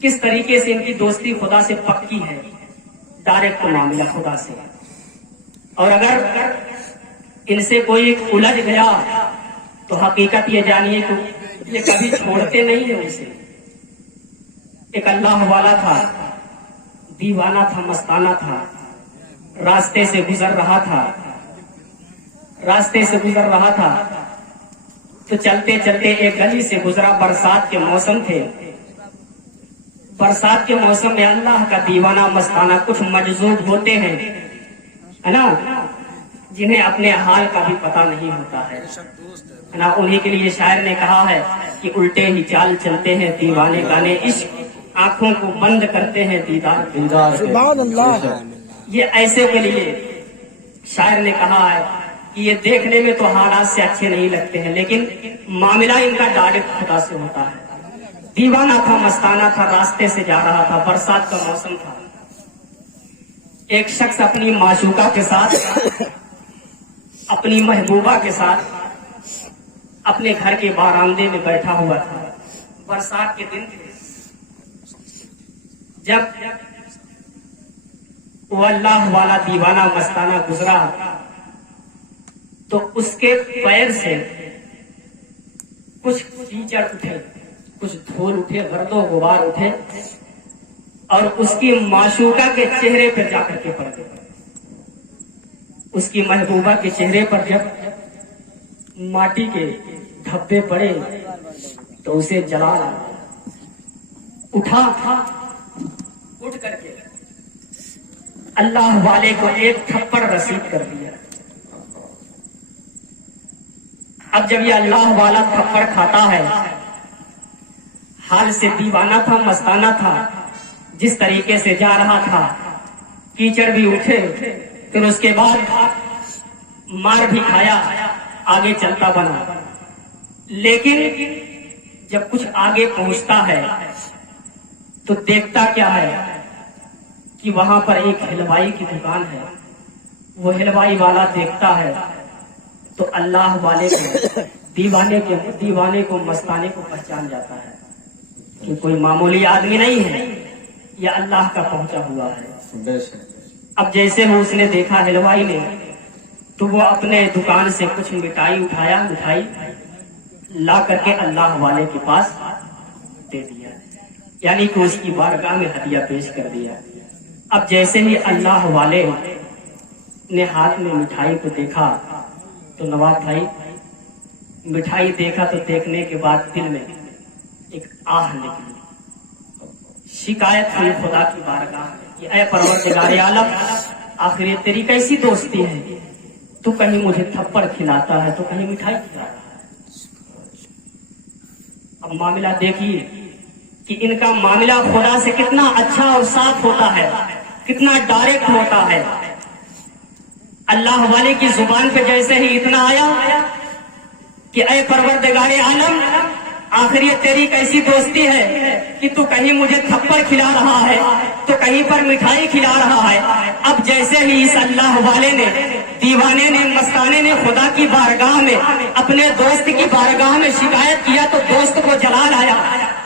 किस तरीके से इनकी दोस्ती खुदा से पक्की है, डायरेक्ट मामला खुदा से। और अगर इनसे कोई उलझ गया तो हकीकत ये जानिए कि ये कभी छोड़ते नहीं है उसे। एक अल्लाह वाला था, दीवाना था, मस्ताना था, रास्ते से गुजर रहा था तो चलते चलते एक गली से गुजरा। बरसात के मौसम थे। बरसात के मौसम में अल्लाह का दीवाना मस्ताना कुछ मजजूब होते हैं, है ना, जिन्हें अपने हाल का भी पता नहीं होता है ना। उन्हीं के लिए शायर ने कहा है कि उल्टे ही चाल चलते हैं दीवाने गाने, इश्क आंखों को बंद करते हैं दीदार। सुभान अल्लाह। ये ऐसे के लिए शायर ने कहा है कि ये देखने में तो हालात से अच्छे नहीं लगते हैं, लेकिन मामला इनका डायरेक्ट खुदा से होता है। दीवाना था, मस्ताना था, रास्ते से जा रहा था, बरसात का मौसम था। एक शख्स अपनी माशूका के साथ, अपनी महबूबा के साथ अपने घर के बारामदे में बैठा हुआ था। बरसात के दिन थे। जब वो अल्लाह वाला दीवाना मस्ताना गुजरा तो उसके पैर से कुछ कीचड़ उठे, कुछ धूल उठे, गर्दो गुबार उठे और उसकी माशूका के चेहरे पर जाकर के पड़ गए। उसकी महबूबा के चेहरे पर जब माटी के धब्बे पड़े तो उसे जला उठा उठ करके अल्लाह वाले को एक थप्पड़ रसीद कर दिया। अब जब ये अल्लाह वाला थप्पड़ खाता है, हाल से दीवाना था, मस्ताना था, जिस तरीके से जा रहा था, कीचड़ भी उठे, फिर उसके बाद मार भी खाया, आगे चलता बना। लेकिन जब कुछ आगे पहुंचता है तो देखता क्या है कि वहां पर एक हलवाई की दुकान है। वो हलवाई वाला देखता है तो अल्लाह वाले को, दीवाने को, मस्ताने को पहचान जाता है कि कोई मामूली आदमी नहीं है, यह अल्लाह का पहुंचा हुआ है। अब जैसे वो उसने देखा हलवाई ने, तो वो अपने दुकान से कुछ मिठाई उठाया, मिठाई ला करके अल्लाह वाले के पास दे दिया, यानी कि उसकी बारगाह में हदिया पेश कर दिया। अब जैसे ही अल्लाह वाले ने हाथ में मिठाई को देखा तो नवाब भाई मिठाई देखा तो देखने के बाद दिल में एक आह निकली, शिकायत हुई खुदा की बारगाह में कि ऐ परवरदिगार आलम, आखिर ये तेरी कैसी दोस्ती है, तू कहीं मुझे थप्पड़ खिलाता है तो कहीं मिठाई खिला रहा है। अब मामला देखिए कि इनका मामला खुदा से कितना अच्छा और साफ होता है, कितना डायरेक्ट होता है। अल्लाह वाले की जुबान पे जैसे ही इतना आया कि ऐ परवरदिगार आलम, आखिर ये तेरी कैसी दोस्ती है कि तू कहीं मुझे थप्पड़ खिला रहा है तो कहीं पर मिठाई खिला रहा है। अब जैसे ही इस अल्लाह वाले ने, दीवाने ने, मस्ताने ने खुदा की बारगाह में, अपने दोस्त की बारगाह में शिकायत किया तो दोस्त को जलाल आया।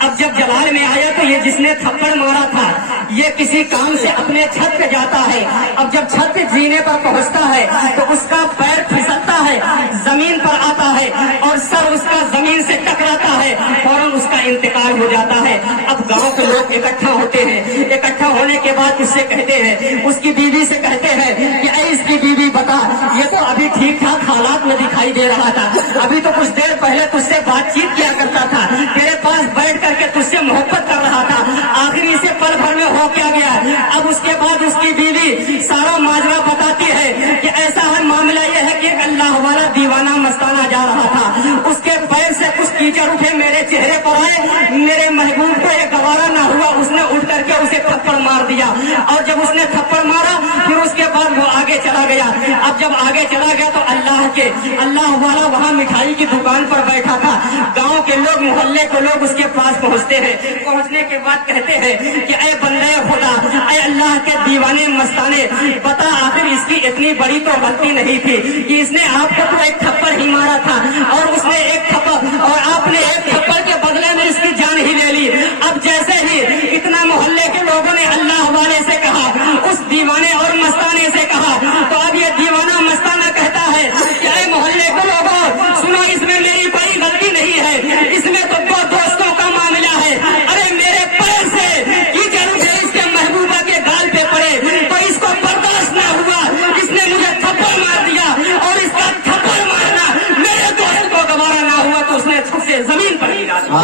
अब जब जलाल में आया तो ये जिसने थप्पड़ मारा था ये किसी काम से अपने छत पे जाता है। अब जब छत पे जीने पर पहुंचता है तो उसका पैर फिसलता है, जमीन पर आता है और सर उसका जमीन से टकराता है, फौरन उसका इंतकाल हो जाता है। अब गांव के लोग इकट्ठा होते हैं, इकट्ठा होने के बाद उससे कहते हैं, उसकी बीवी से कहते हैं कि ऐ इसकी बीवी बता, ये तो अभी ठीक ठाक हालात में दिखाई दे रहा था, अभी तो कुछ देर पहले तुझसे बातचीत किया करता था, तेरे पास बैठ करके तुझसे मोहब्बत कर रहा था, आखिर इसे पल भर में हो क्या गया। अब उसके बाद उसकी बीवी सारा माजरा बताती है कि ऐसा है, मामला यह है कि एक अल्लाह वाला दीवाना मस्ताना जा रहा था, उसके पैर से कुछ कीचड़ उठे, मेरे चेहरे पर आए, मेरे महबूब को ये गवारा ना हुआ, उसने उठ करके उसे थप्पड़ मार दिया। और जब उसने थप्पड़ मारा फिर उसके बाद वो आगे चला गया। अब जब आगे चला गया तो अल्लाह वाला वहाँ मिठाई की दुकान पर बैठा था। गांव के लोग, मोहल्ले के लोग उसके पास पहुँचते हैं, पहुँचने के बाद कहते हैं कि ऐ बंदे खुदा, ऐ अल्लाह के दीवाने मस्ताने, बता आखिर इसकी इतनी बड़ी तो गलती नहीं थी कि इसने आपको तो एक थप्पड़ ही मारा था और उसने एक थप्पड़, और आपने एक थप्पड़ के बदले में इसकी जान ही ले ली। अब जैसे ही اتنا محلے کے لوگوں نے اللہ والے سے کہا، اس دیوانے اور مستانے سے کہا، تو اب یہ دیوانہ مستانہ کہتا ہے کہ اے محلے کے لوگوں سنو، اس میں میری کوئی غلطی نہیں ہے، اس میں تو دو دوستوں کا معاملہ ہے۔ ارے میرے پیر سے کیچڑ سے اس کے محبوبہ کے گال پہ پڑے تو اس کو برداشت نہ ہوا، اس نے مجھے تھپڑ مار دیا، اور اس کا تھپڑ مارنا میرے دوست کو گوارا نہ ہوا تو اس نے چھت سے زمین پر گرا دیا۔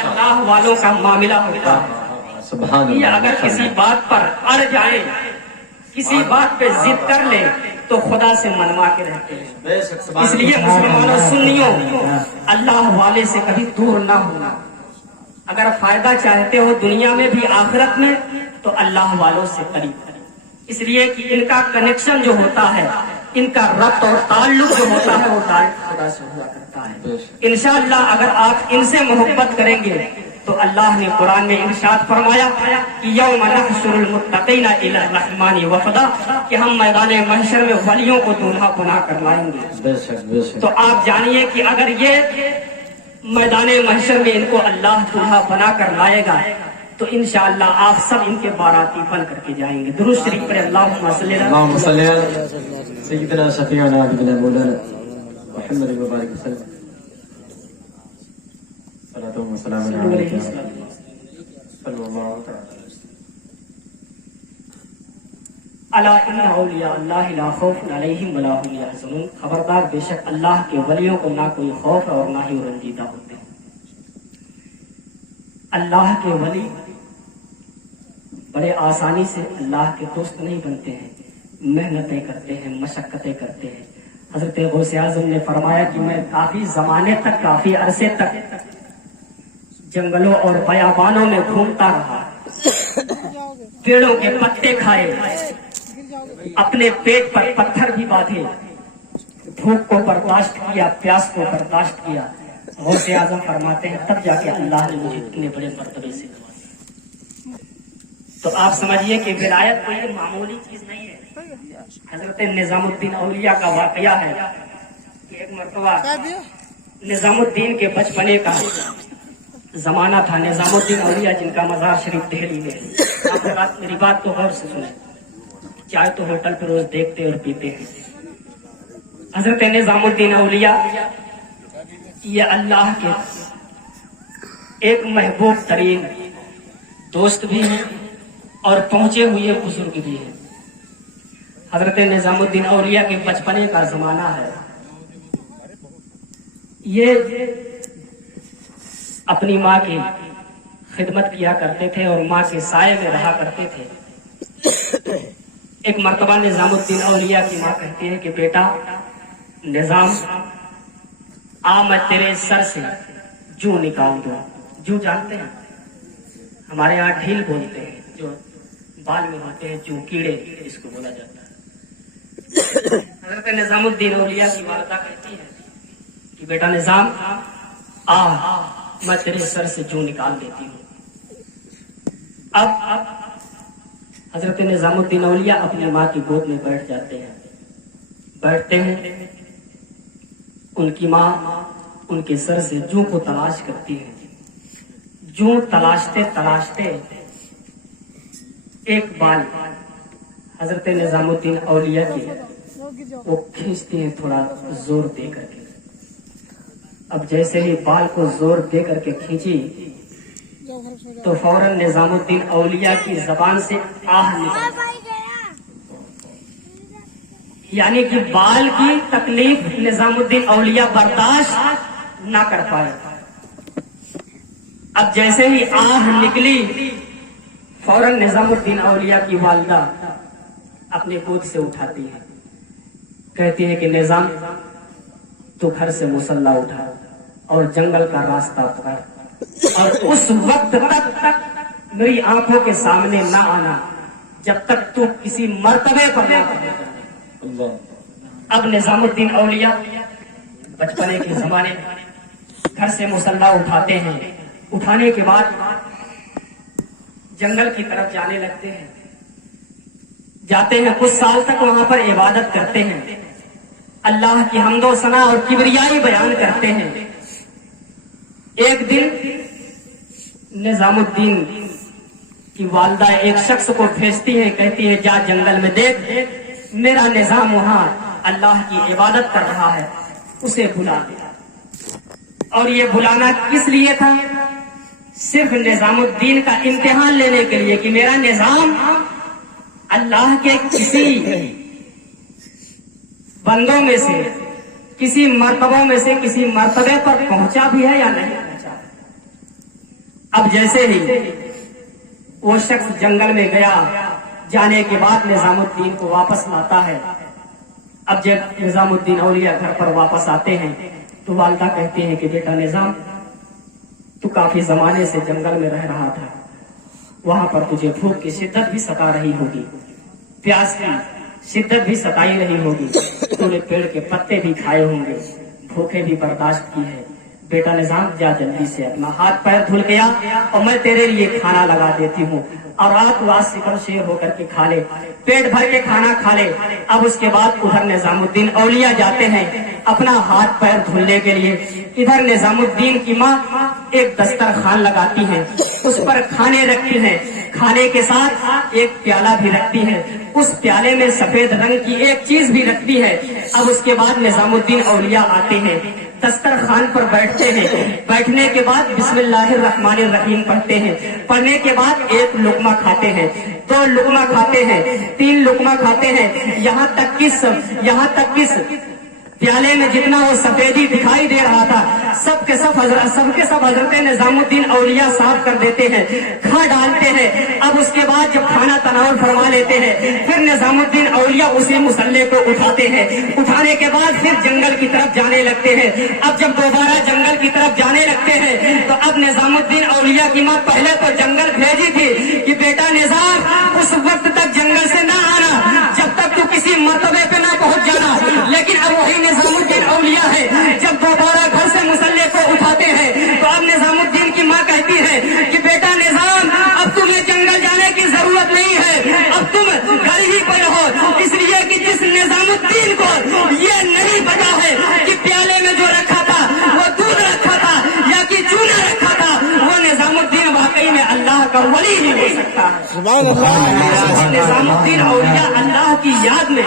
اللہ والوں کا معاملہ ہوتا ہے، یہ اگر کسی بات پر اڑ جائے، کسی بات پہ ضد کر لے تو خدا سے منوا کے رہتے ہیں۔ اس لیے مسلمانوں سنیوں، اللہ والے سے کبھی دور نہ ہونا۔ اگر فائدہ چاہتے ہو دنیا میں بھی آخرت میں تو اللہ والوں سے قریب کریں، اس لیے کہ ان کا کنیکشن جو ہوتا ہے، ان کا ربط اور تعلق جو ہوتا ہے وہ ڈائریکٹ خدا سے ہوا کرتا ہے۔ انشاءاللہ اگر آپ ان سے محبت کریں گے تو اللہ نے قرآن میں ارشاد فرمایا کہ یوم نحشر المتقین الی الرحمن وفدا، کہ ہم میدان محشر میں ولیوں کو دولہا بنا کر لائیں گے۔ تو آپ جانیے کہ اگر یہ میدان محشر میں ان کو اللہ دولہا بنا کر لائے گا تو انشاءاللہ آپ سب ان کے باراتی بن کر کے جائیں گے۔ درود شریف پر اللہم صلی علی سیدنا شفیعنا حبیبنا مولانا محمد مبارک وسلم، صلاۃ و سلام علیہ صلی اللہ تعالی۔ الا ان اولیاء اللہ لا خوف علیہم ولا هم یحزنون، خبردار بے شک اللہ کے ولیوں کو نہ کوئی خوف اور نہ ہی رنجیدہ ہوتے ہیں۔ اللہ کے ولی بڑے آسانی سے اللہ کے دوست نہیں بنتے ہیں، محنتیں کرتے ہیں، مشقتیں کرتے ہیں۔ حضرت غوث اعظم نے فرمایا کہ میں کافی زمانے تک، کافی عرصے تک جنگلوں اور بیابانوں میں گھومتا رہا، پیڑوں کے پتے کھائے، اپنے پیٹ پر پتھر بھی باندھے، بھوک کو برداشت کیا، پیاس کو برداشت کیا۔ غوث اعظم فرماتے ہیں تب جا کے اللہ نے مجھے اتنے بڑے مرتبے سے نوازا۔ تو آپ سمجھیے کہ ولایت کوئی معمولی چیز نہیں ہے۔ حضرت نظام الدین اولیاء کا واقعہ ہے کہ ایک مرتبہ نظام الدین کے بچپنے کا زمانہ تھا۔ نظام الدین اولیاء جن کا مزار شریف دہلی میں ہے، آپ میری بات تو غور سے سنیں، چائے تو ہوٹل پہ روز دیکھتے اور پیتے ہیں۔ حضرت نظام الدین اولیاء یہ اللہ کے ایک محبوب ترین دوست بھی ہیں اور پہنچے ہوئے بزرگ بھی ہیں۔ حضرت نظام الدین اولیاء کے بچپنے کا زمانہ ہے، یہ اپنی ماں کی خدمت کیا کرتے تھے اور ماں کے سائے میں رہا کرتے تھے۔ ایک مرتبہ نظام الدین اولیاء کی ماں کہتی ہے کہ بیٹا نظام، آ میں تیرے سر سے جو نکال دوں۔ جو جانتے ہیں، ہمارے یہاں ڈھیل بولتے ہیں، جو بال میں ہوتے ہیں، جو کیڑے اس کو بولا جاتا ہے۔ حضرت نظام الدین اولیاء کی والدہ کہتی ہے کہ بیٹا نظام آ، میں تیرے سر سے جو نکال دیتی ہوں۔ اب حضرت نظام الدین اولیاء اپنی ماں کی گود میں بیٹھ جاتے ہیں، بیٹھتے ہیں، ان کی ماں ان کے سر سے جوں کو تلاش کرتی ہے۔ جوں تلاشتے تلاشتے ایک بال حضرت نظام الدین اولیاء کی وہ کھینچتے ہیں تھوڑا زور دے کر کے۔ اب جیسے ہی بال کو زور دے کر کے کھینچی تو فوراً نظام الدین اولیاء کی زبان سے آہ نکل، یعنی کہ بال کی تکلیف نظام الدین اولیاء برداشت نہ کر پائے۔ اب جیسے ہی آہ نکلی فوراً نظام الدین اولیاء کی والدہ اپنے گود سے اٹھاتی ہے، کہتی ہے کہ نظام تو گھر سے مصلح اٹھا اور جنگل کا راستہ پکڑ، اور اس وقت تک میری آنکھوں کے سامنے نہ آنا جب تک تو کسی مرتبے پر نہ پہنچے۔ اب نظام الدین اولیاء بچپنے کے زمانے گھر سے مصلح اٹھاتے ہیں، اٹھانے کے بعد جنگل کی طرف جانے لگتے ہیں، جاتے ہیں، کچھ سال تک وہاں پر عبادت کرتے ہیں، اللہ کی حمد و ثنا اور کبریائی بیان کرتے ہیں۔ ایک دن निजाम उद्दीन की वालदा एक शख्स को भेजती है, कहती है जा जंगल में देख, मेरा निजाम वहां अल्लाह की इबादत कर रहा है, उसे बुला दे। और ये बुलाना किस लिए था? सिर्फ निजामुद्दीन का इम्तिहान लेने के लिए कि मेरा निजाम अल्लाह के किसी बंदों में से, किसी मर्तबों में से किसी मर्तबे पर पहुंचा भी है या नहीं पहुंचा। अब जैसे ही वो शख्स जंगल में गया, जाने के बाद निजामुद्दीन को वापस लाता है। अब जब निजामुद्दीन औलिया घर पर वापस आते हैं तो वालिदा कहती है कि बेटा निजाम, तू काफी जमाने से जंगल में रह रहा था, वहां पर तुझे भूख की शिद्दत भी सता रही होगी, प्यास की शिद्दत भी सताई रही होगी, तूने पेड़ के पत्ते भी खाए होंगे, भूखे भी बर्दाश्त की है। बेटा निजाम जा जल्दी से अपना हाथ पैर धुल गया और मैं तेरे लिए खाना लगा देती हूँ, और रात वास सिकड़ शेर होकर के खा ले, पेट भर के खाना खा ले। अब उसके बाद उधर निजामुद्दीन औलिया जाते हैं अपना हाथ पैर धुलने के लिए। इधर निजामुद्दीन की माँ एक दस्तरखान लगाती है, उस पर खाने रखती है, खाने के साथ एक प्याला भी रखती है, उस प्याले में सफेद रंग की एक चीज भी रखती है। अब उसके बाद निजामुद्दीन औलिया आते हैं, दस्तरखान पर बैठते हैं, बैठने के बाद बिस्मिल्लाहिर्रहमानिर्रहीम पढ़ते हैं, पढ़ने के बाद एक लुकमा खाते हैं, 2 लुकमा खाते हैं, 3 लुकमा खाते हैं, यहाँ तक किस प्याले में जितना वो सफेदी दिखाई दे रहा था सबके सब हजरत निजामुद्दीन औलिया साफ कर देते हैं, खा डालते हैं। अब उसके बाद जब खाना तनावुल फरमा लेते हैं, फिर निजामुद्दीन औलिया उसी मुसल्ले को उठाते हैं, उठाने के बाद फिर जंगल की तरफ जाने लगते हैं। अब जब दोबारा जंगल की तरफ जाने लगते हैं तो अब निजामुद्दीन औलिया की माँ पहले तो जंगल भेजी थी कि बेटा निजाम उस वक्त तक जंगल से ना आना जब तक तू किसी मर्तबे पे ना पहुंच जाना, लेकिन अब वही निजामुद्दीन औलिया है, जब दोबारा घर से मुसल्ले को उठाते हैं तो अब निजामुद्दीन की माँ कहती है कि बेटा निजाम अब तुम्हें जंगल जाने की जरूरत नहीं है, अब तुम घर ही पर हो, इसलिए कि जिस निजामुद्दीन को ये नहीं पता है कि प्याले में जो रखा था वो दूध रखा था या कि चूना रखा था, वो निजामुद्दीन वाकई में अल्लाह का वली ही हो सकता है। निजामुद्दीन औलिया अल्लाह की याद में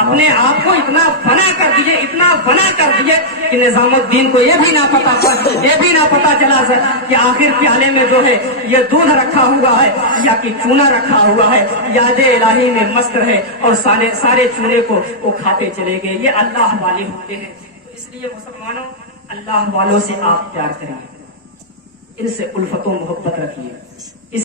अपने आप को इतना फना कर दिए कि निजामुद्दीन को ये भी ना पता चला कि आखिर प्याले में जो है ये दूध रखा हुआ है या कि चूना रखा हुआ है। याद इलाही में मस्त रहे और सारे चूने को वो खाते चले गए। ये अल्लाह वाले होते हैं। तो इसलिए मुसलमानों, अल्लाह वालों से आप प्यार करिए, इनसे उल्फतों मोहब्बत रखिए।